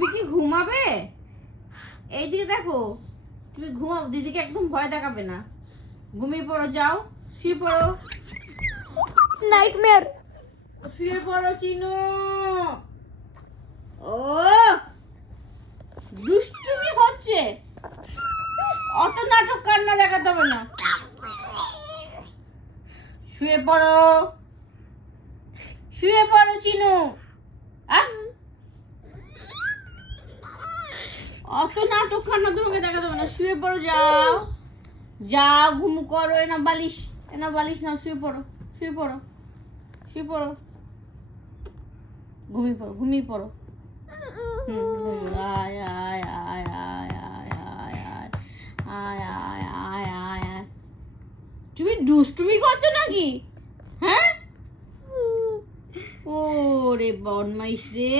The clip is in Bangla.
তুমি কি ঘুমাবে? এইদিকে দেখো, তুমি ঘুমাও, দিদিকে একদম ভয় দেখাবে না। ঘুমিয়ে পড়ো, যাও শুয়ে পড়ো। নাইটমেয়ার। শুয়ে পড়ো চিনু। ও দুষ্টুমি হচ্ছে, অত নাটক কান্না দেখাতে হবে না। শুয়ে পড়ো, শুয়ে পড়ো চিনু। অত নাটক কান্না তোমাকে দেখাতে হবে না, শুয়ে পড়ো, যাও যাও ঘুম করো। এনা বালিশ, এনা বালিশ নাও, শুয়ে পড়ো, শুয়ে পড়ো, শুয়ে পড়ো, ঘুমিয়ে পড়ো, ঘুমিয়ে পড়ো। আয় আয় আয় আয় আয় আয় আয় আয় আয় আয় আয়। তুমি দুষ্টুমি করছো নাকি? হ্যাঁ, ও রে বদমাইশ রে।